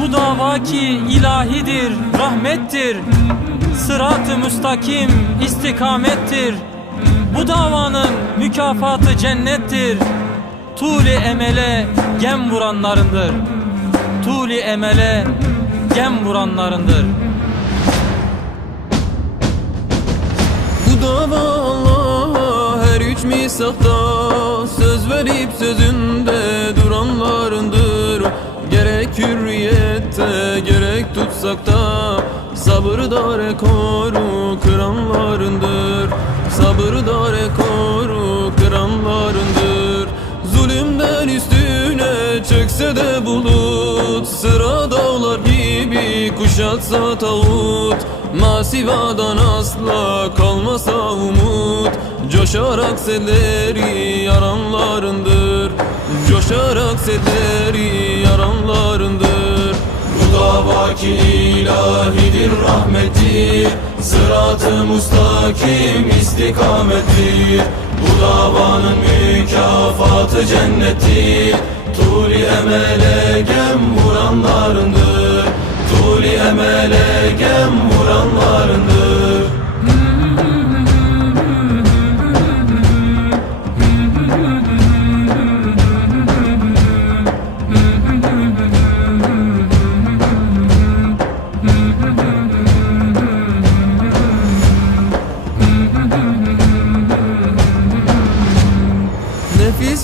Bu dava ki ilahidir, rahmettir. Sırat-ı müstakim istikamettir. Bu davanın mükafatı cennettir. Tuli emele gem vuranlarındır. Tuli emele gem vuranlarındır. Bu dava Allah'a her üç misakta Söz verip sözünde duranlarındır Gerek hürriyette gerek tutsakta Sabırda rekoru kıranlarındır. Sabırda rekoru kıranlarındır. Zulümden üstüne çökse de bulut Sıra dağlar gibi kuşatsa tağut. Masivadan asla kalmasa umut Coşarak selleri yaranlarındır Coşarak selleri yaranlarındır. Bu dava ki ilahidir rahmettir. Sırat-ı mustakim istikamettir Bu davanın mükafatı cennettir. Tuli emele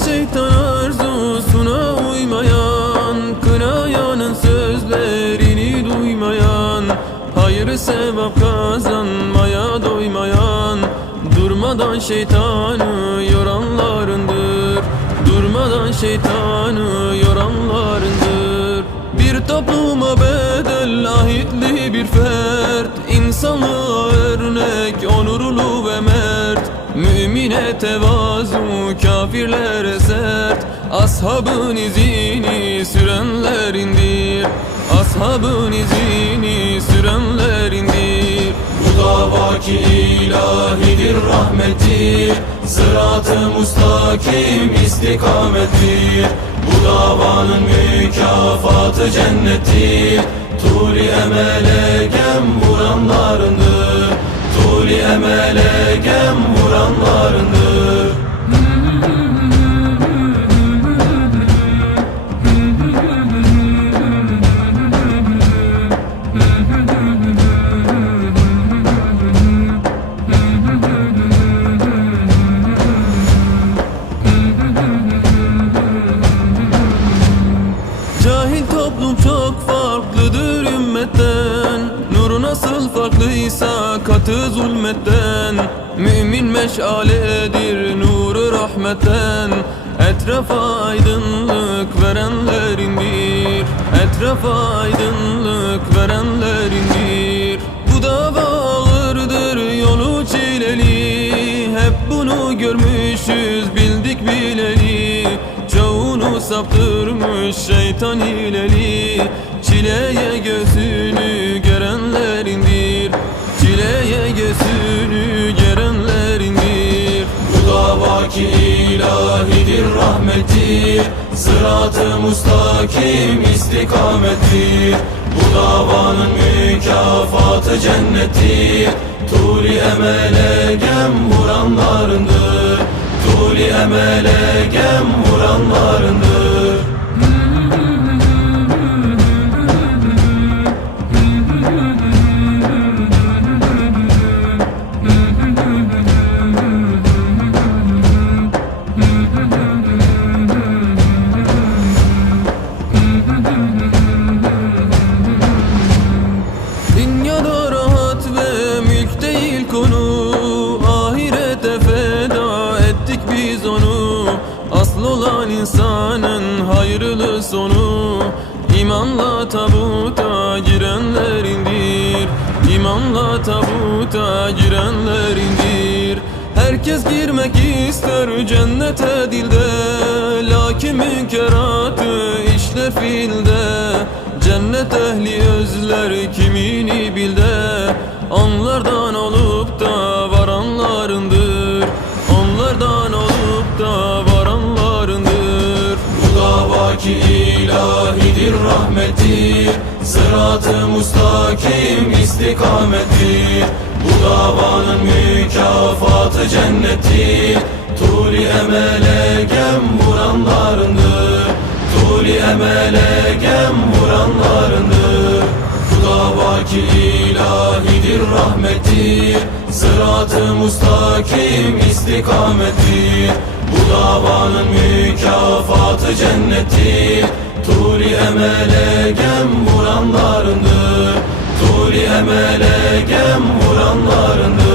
şeytan arzusuna uymayan Kınayanın sözlerini duymayan Hayır sevap kazanmaya doymayan Durmadan şeytanı yoranlarındır. Durmadan şeytanı yoranlarındır. Bir topluma bedel ahitli bir fert İnsanlığa örnek onurlu ve Mümine tevazu kafirlere sert. Ashabın izini sürenlerindir Ashabın izini sürenlerindir Bu dava ki ilahidir rahmettir Sırat-ı mustakim istikamettir. Bu davanın mükafatı cennettir Tuli emele gem vuranlarındır emele gem vuranlarındır farklıysa katı zulmetten Mümin meşaledir nuru rahmetten Etrafa aydınlık verenlerindir Etrafa aydınlık verenlerindir Bu dava ağırdır yolu çileli. Hep bunu görmüşüz bildik bileli. Çoğunu saptırmış şeytan hileli. Çileye gözünü rahmettir Sırat-ı mustakim istikamettir Bu davanın mükafatı cennettir Tuli emele gem vuranlarındır. Tuli emele gem vuranlarındır Asıl olan insanın hayırlı sonu. İmanla tabuta girenlerindir. İmanla tabuta girenlerindir. Herkes girmek ister cennete dilde. Lakin münkeratı işler fiilde Cennet ehli özler kimini bilde. Onlardan olup ki ilahidir rahmettir Sırat-ı mustakim istikamettir Bu davanın mükafatı cennettir Tuli emele gem vuranlarındır. Tuli emele gem vuranlarındır. Bu dava ki ilahidir rahmettir Sırat-ı mustakim istikamettir bu davanın mükafatı cennettir Tuli emele gem vuranlarındır. Tuli emele gem vuranlarındır.